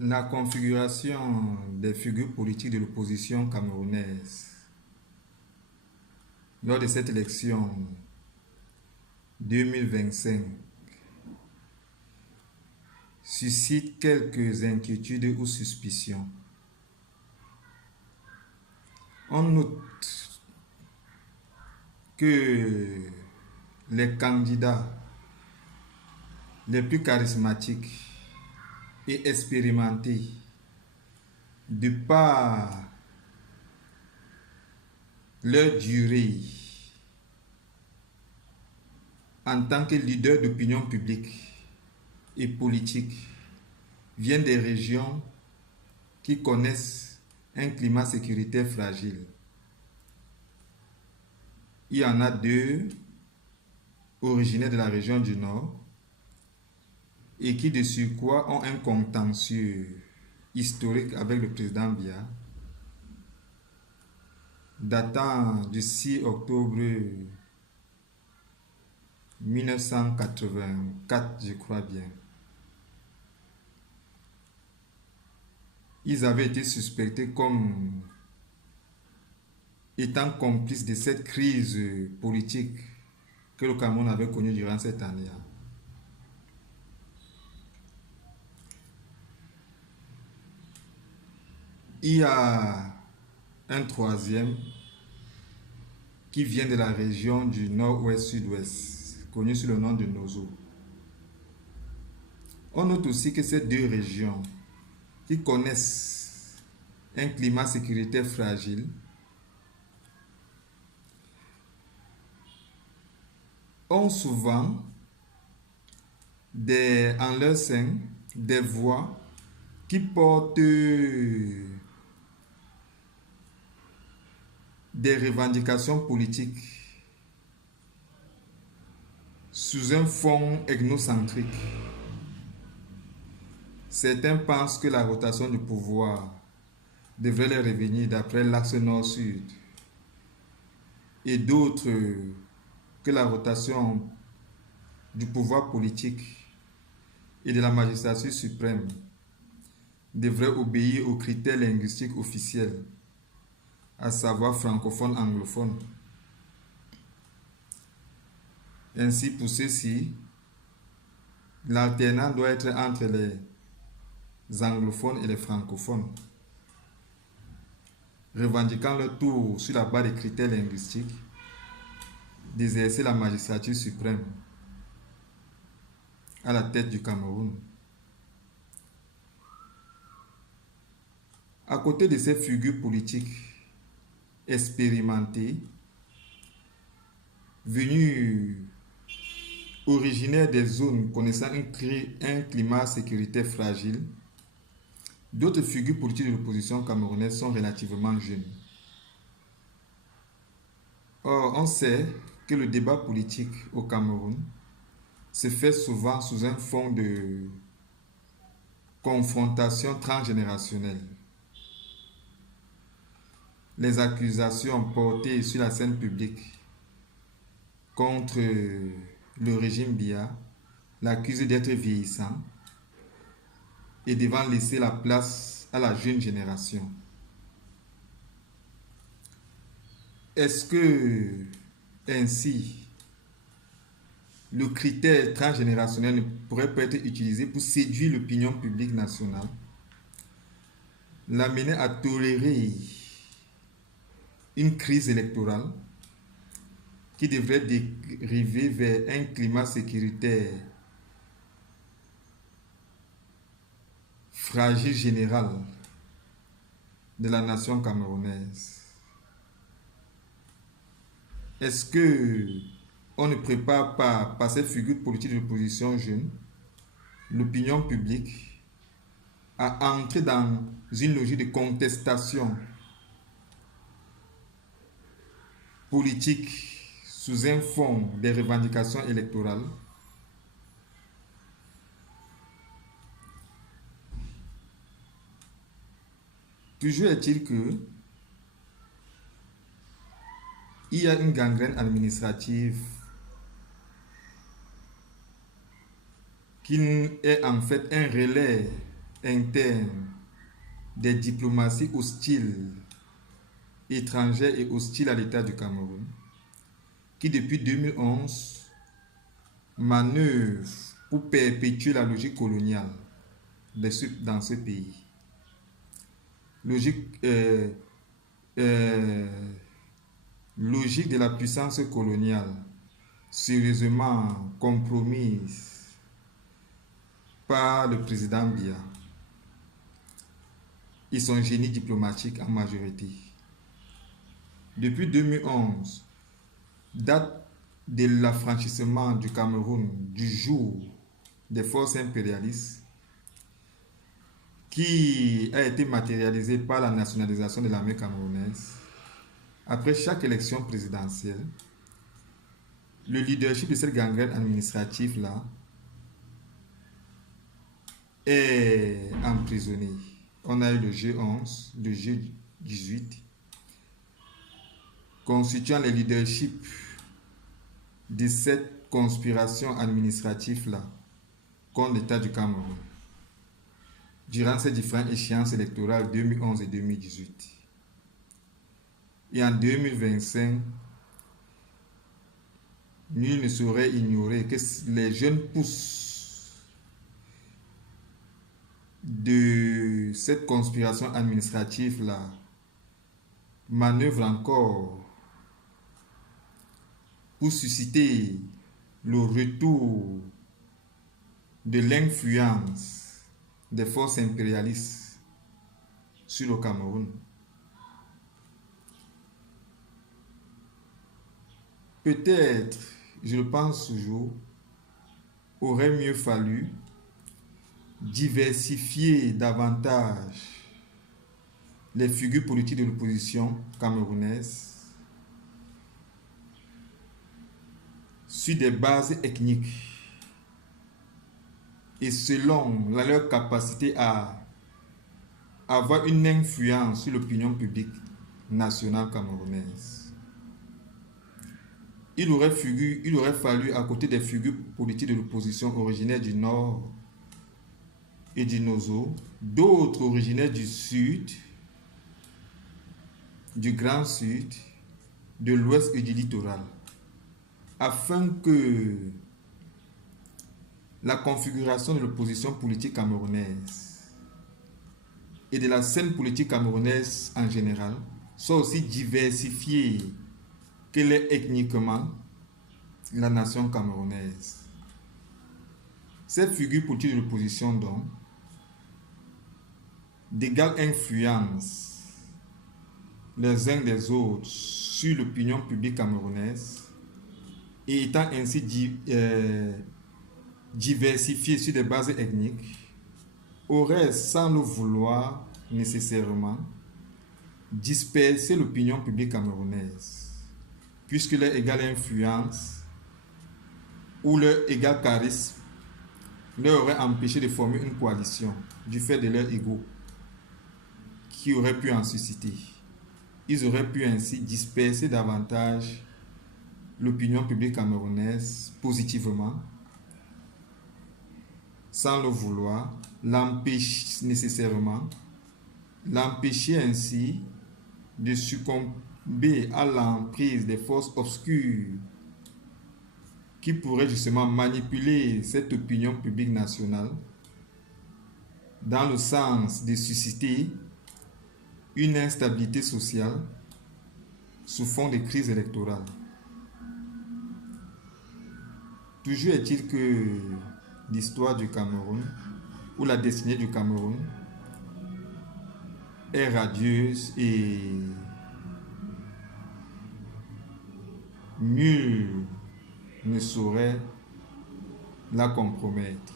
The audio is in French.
La configuration des figures politiques de l'opposition camerounaise lors de cette élection 2025 suscite quelques inquiétudes ou suspicions. On note que les candidats les plus charismatiques et expérimentés, de par leur durée en tant que leader d'opinion publique et politique, viennent des régions qui connaissent un climat sécuritaire fragile. Il y en a deux originaires de la région du Nord et qui de surcroît ont un contentieux historique avec le président Biya, datant du 6 octobre 1984, je crois bien. Ils avaient été suspectés comme étant complices de cette crise politique que le Cameroun avait connue durant cette année. Il y a un troisième qui vient de la région du nord-ouest-sud-ouest, connu sous le nom de Nozo. On note aussi que ces deux régions qui connaissent un climat sécuritaire fragile ont souvent en leur sein des voix qui portent des revendications politiques sous un fond ethnocentrique. Certains pensent que la rotation du pouvoir devrait leur revenir d'après l'axe nord-sud et d'autres que la rotation du pouvoir politique et de la magistrature suprême devrait obéir aux critères linguistiques officiels, à savoir francophone-anglophone. Ainsi, pour ceux-ci, l'alternance doit être entre les anglophones et les francophones, revendiquant leur tour sur la base des critères linguistiques d'exercer la magistrature suprême à la tête du Cameroun. À côté de ces figures politiques expérimentées, venues originaires des zones connaissant un climat sécuritaire fragile, d'autres figures politiques de l'opposition camerounaise sont relativement jeunes. Or, on sait que le débat politique au Cameroun se fait souvent sous un fond de confrontation transgénérationnelle. Les accusations portées sur la scène publique contre le régime Biya l'accusent d'être vieillissant et devant laisser la place à la jeune génération. Est-ce que ainsi le critère transgénérationnel ne pourrait pas être utilisé pour séduire l'opinion publique nationale, l'amener à tolérer une crise électorale qui devrait dériver vers un climat sécuritaire fragile général de la nation camerounaise? Est-ce que on ne prépare pas par cette figure politique de l'opposition jeune l'opinion publique à entrer dans une logique de contestation politique sous un fond des revendications électorales? Toujours est-il que il y a une gangrène administrative qui est en fait un relais interne des diplomaties hostiles, étrangères et hostiles à l'État du Cameroun, qui depuis 2011 manœuvrent pour perpétuer la logique coloniale dans ce pays. Logique de la puissance coloniale, sérieusement compromise par le président Biya et son génie diplomatique en majorité. Depuis 2011, date de l'affranchissement du Cameroun du joug des forces impérialistes, qui a été matérialisé par la nationalisation de l'armée camerounaise. Après chaque élection présidentielle, le leadership de cette gangrène administrative-là est emprisonné. On a eu le G11, le G18, constituant le leadership de cette conspiration administrative-là contre l'État du Cameroun durant ces différentes échéances électorales 2011 et 2018. Et en 2025, nul ne saurait ignorer que les jeunes pousses de cette conspiration administrative-là manœuvrent encore pour susciter le retour de l'influence des forces impérialistes sur le Cameroun. Peut-être, je le pense toujours, aurait mieux fallu diversifier davantage les figures politiques de l'opposition camerounaise sur des bases ethniques et selon leur capacité à avoir une influence sur l'opinion publique nationale camerounaise. Il aurait fallu, à côté des figures politiques de l'opposition originaires du Nord et du Nozo, d'autres originaires du Sud, du Grand Sud, de l'Ouest et du littoral, afin que la configuration de l'opposition politique camerounaise et de la scène politique camerounaise en général soit aussi diversifiée que l'est ethniquement la nation camerounaise. Ces figures politiques de l'opposition donc, d'égale influence les uns des autres sur l'opinion publique camerounaise et étant ainsi diversifiés sur des bases ethniques, auraient, sans le vouloir nécessairement, dispersé l'opinion publique camerounaise, puisque leur égale influence ou leur égal charisme leur aurait empêché de former une coalition du fait de leur ego qui aurait pu en susciter. Ils auraient pu ainsi disperser davantage l'opinion publique camerounaise positivement, sans le vouloir, l'empêcher ainsi de succomber à l'emprise des forces obscures qui pourraient justement manipuler cette opinion publique nationale dans le sens de susciter une instabilité sociale sous fond de crise électorale. Toujours est-il que l'histoire du Cameroun ou la destinée du Cameroun est radieuse et nul ne saurait la compromettre.